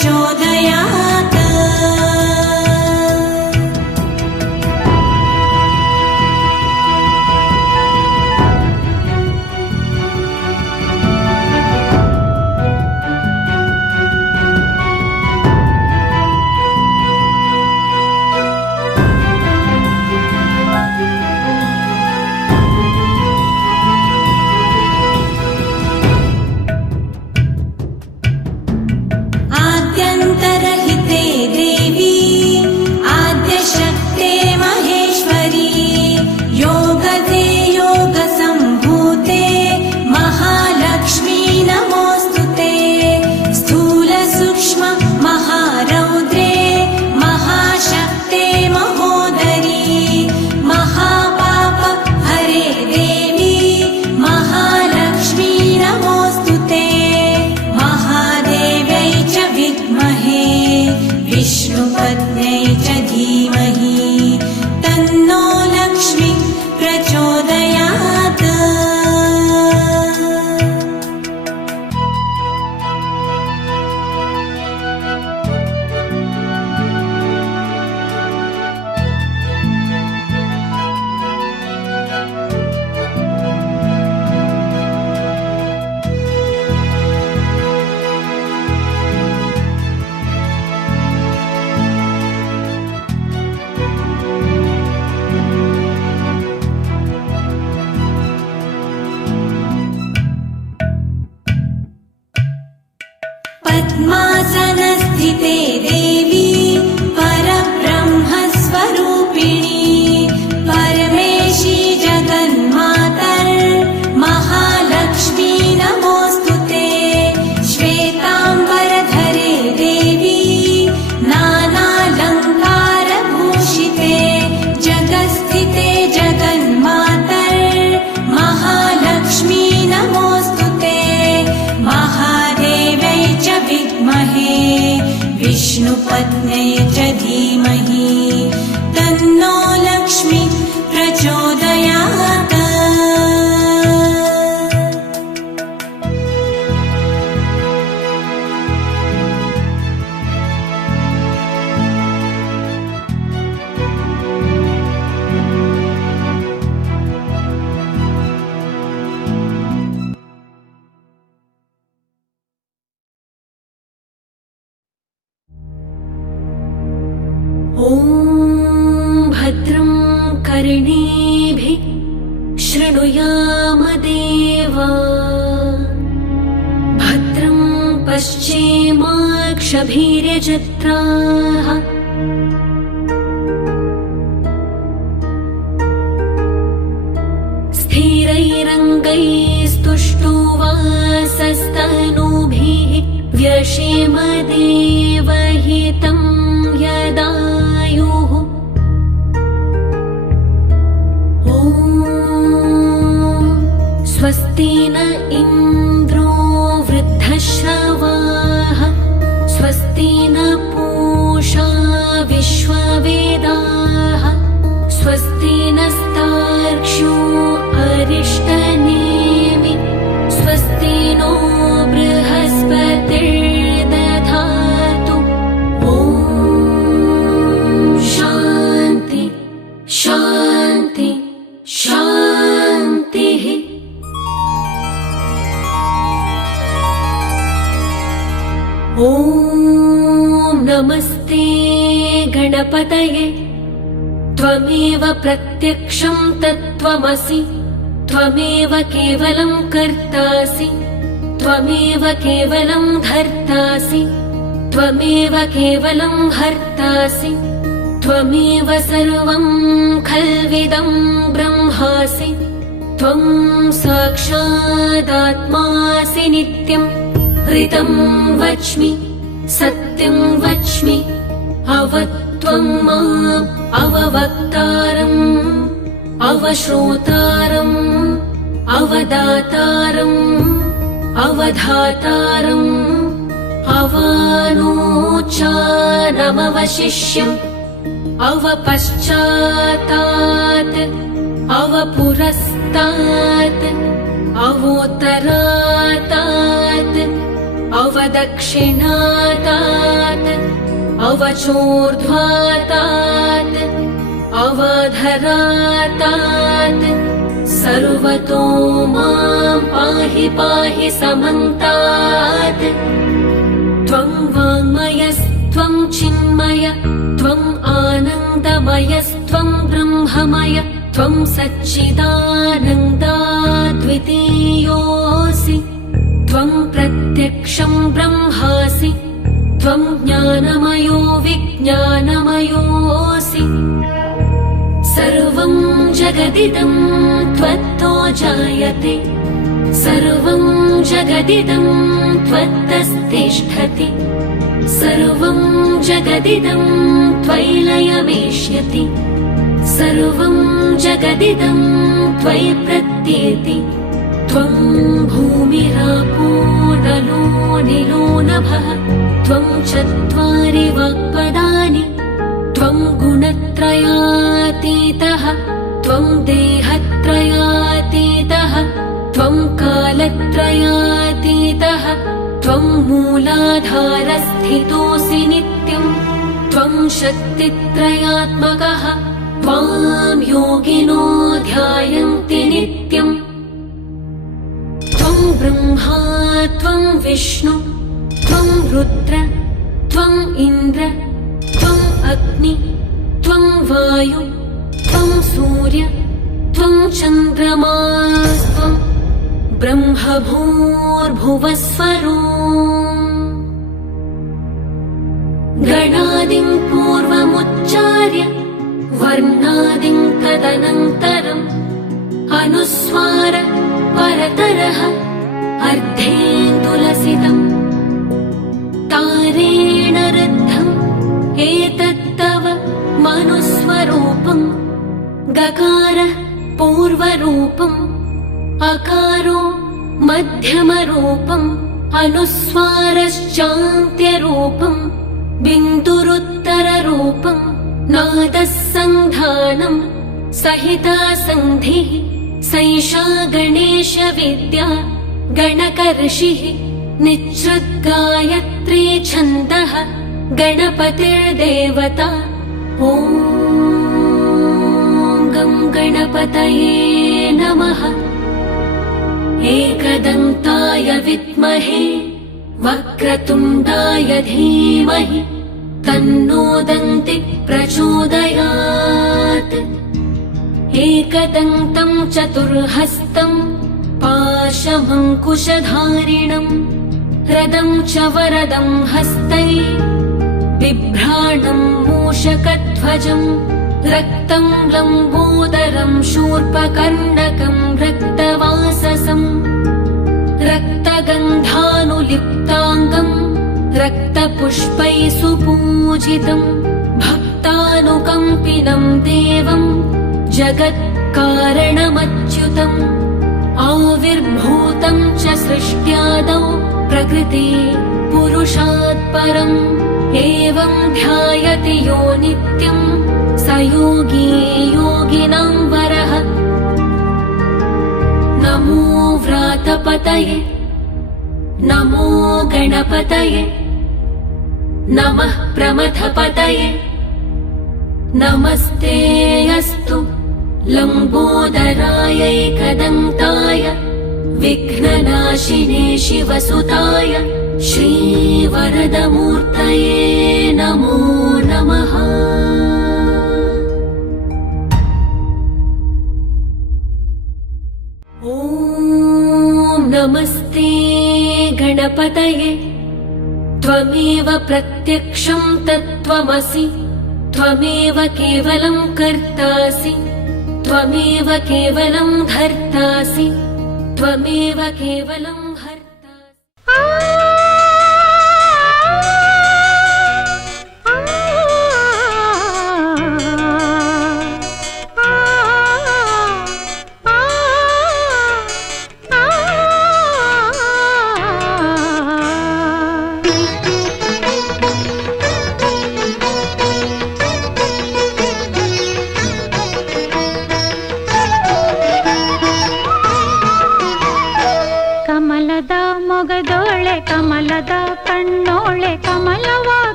प्रचोदयात्। आद्यन्तरहिते देवी आद्यशक्ते महेश्वरी योगदे योगसम्भूते महालक्ष्मी नमोऽस्तुते। स्थूलसूक्ष्म महारौद्रे महाशक्ते महोदरी महापाप हरे देवी महालक्ष्मी नमोऽस्तुते। महादेव्यै च विद्महे विष्णुपत्न्यै च धीमहि तन्नो लक्ष्मी प्रचोदयात्। पद्मासनस्थिते देवी परब्रह्मस्वरूपिणी परमेशी जगन्मातर्महालक्ष्मी नमोऽस्तुते। श्वेताम्बरधरे देवी नानालङ्कारभूषिते जगत्स्थिते जगन्मातर्महालक्ष्मी नमोऽस्तुते। महादेव्यै च विद्महे विष्णुपत्न्यै च धीमहि तन्नो लक्ष्मी प्रचोदयात्। ॐ भद्रं कर्णेभिः शृणुयाम देवा भद्रं पश्येमाक्षभिर्यजत्राः स्थिरैरङ्गैस्तुष्टुवासस्तनूभिः व्यशेम देवहितं यदायुः। ॐ स्वस्ति न इन्द्रो वृद्धश्रवाः स्वस्ति न पूषा विश्ववेदाः स्वस्ति नस्तार्क्ष्यो अरिष्टनेमि स्वस्ति नो बृहस्पतिर्दधातु। ॐ शान्ति शान्ति शान्तिः। ॐ नमस्ते गणपतये त्वमेव प्रत्यक्षं तत्त्वमसि त्वमेव केवलं कर्तासि त्वमेव केवलं धर्तासि त्वमेव केवलं हर्तासि त्वमेव सर्वं खल्विदं ब्रह्मासि त्वं साक्षादात्मासि नित्यं ऋतं वच्मि सत्यं वच्मि अवत्वं माम् अववक्तारम् अवश्रोतारम् अवदातारम् अवधातारम् अवानोचानमवशिष्यम् अवपश्चातात् अवपुरस्तात् अवोत्तरातात् अवदक्षिणातात् अवचोर्ध्वातात् अवधरातात् सर्वतो मां पाहि पाहि समन्तात् त्वं वाङ्मयस्त्वं चिन्मय त्वं आनन्दमयस्त्वं ब्रह्ममय त्वं सच्चिदानन्दाद्वितीयोऽसि त्वं प्रत्यक्षं ब्रह्मासि त्वं ज्ञानमयो विज्ञानमयोऽसि सर्वं जगदिदं त्वत्तो जायते सर्वं जगदिदं त्वत्तस्तिष्ठति सर्वं जगदिदं त्वयि लयमेष्यति सर्वं जगदिदं त्वयि प्रत्येति त्वं भूमिरापो नलो निलो नभः त्वं चत्वारि वाक्पदानि त्वं गुणत्रयातीतः त्वं देहत्रयातीतः त्वं कालत्रयातीतः त्वं मूलाधारस्थितोऽसि नित्यं त्वं शक्तित्रयात्मकः त्वां योगिनो ध्यायन्ति नित्यम् त्वं ब्रह्मा त्वं विष्णु त्वं रुद्र त्वं इन्द्र त्वं अग्नि त्वं वायु त्वं सूर्य त्वं चन्द्रमास्त्वं ब्रह्मभूर्भुवस्वरो गणादिं पूर्वमुच्चार्य वर्णादिं तदनन्तरम् अनुस्वार परतरः अर्धेन्दुलसितम् तारेण रुद्धम् एतत्तव मनुस्वरूपम् गकारः पूर्वरूपम् अकारो मध्यमरूपम् अनुस्वारश्चान्त्यरूपम् बिन्दुरुत्तररूपम् नादः सन्धानम् सहिता सन्धिः सैषा गणेशविद्या गणकर्षिः निच्छृद्गायत्री छन्दः गणपतिर्देवता ॐ गं गणपतये नमः एकदन्ताय विद्महे वक्रतुण्डाय धीमहि तन्नो दन्ति प्रचोदयात् एकदन्तं चतुर्हस्तं पाशमङ्कुशधारिणम् रदं च वरदं हस्तै बिभ्राणं मूषकध्वजम् रक्तं लम्बोदरं शूर्पकर्णकं रक्तवाससम् रक्तगन्धानुलिप्ताङ्गम् रक्तपुष्पैः सुपूजितम् भक्तानुकम्पिनं देवम् जगत्कारणमच्युतम् आविर्भूतं च सृष्ट्यादौ प्रकृते पुरुषात् परम् एवं ध्यायति यो नित्यम् स योगी योगिनां वरः नमो व्रातपतये नमो गणपतये नमः प्रमथपतये नमस्ते अस्तु लम्बोदरायैकदन्ताय विघ्ननाशिने शिवसुताय श्रीवरदमूर्तये नमो नमः। ॐ नमस्ते गणपतये त्वमेव प्रत्यक्षं तत्त्वमसि त्वमेव केवलं कर्तासि त्वमेव केवलं धर्तासि त्वमेव केवलं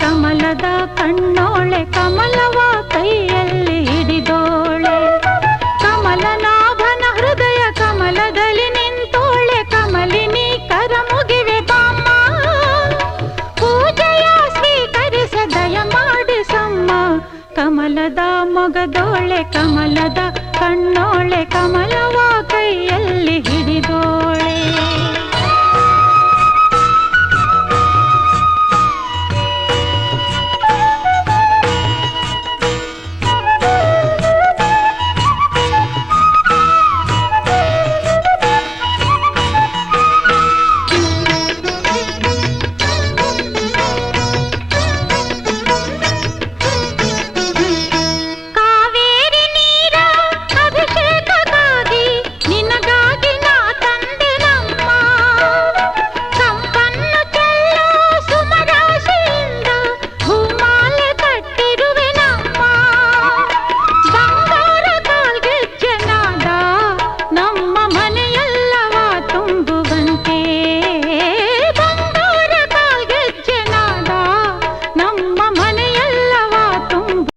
ಕಮಲದ ಕಣ್ಣೋಳೆ ಕಮಲವ ಕೈಯಲ್ಲಿ ಹಿಡಿದೋಳೆ ಕಮಲನಾಭನ ಹೃದಯ ಕಮಲದಲ್ಲಿ ನಿಂತೋಳೆ ಕಮಲಿನಿ ಕರ ಮುಗಿವೆ ಬಾಮ್ಮ ಪೂಜೆಯ ಸ್ವೀಕರಿಸ ದಯ ಮಾಡಿಸಮ್ಮ ಕಮಲದ ಮೊಗದೋಳೆ ಕಮಲದ ಕಣ್ಣೋಳೆ ಕಮಲವ ಕೈಯಲ್ಲಿ ಹಿಡಿದೋಳೆ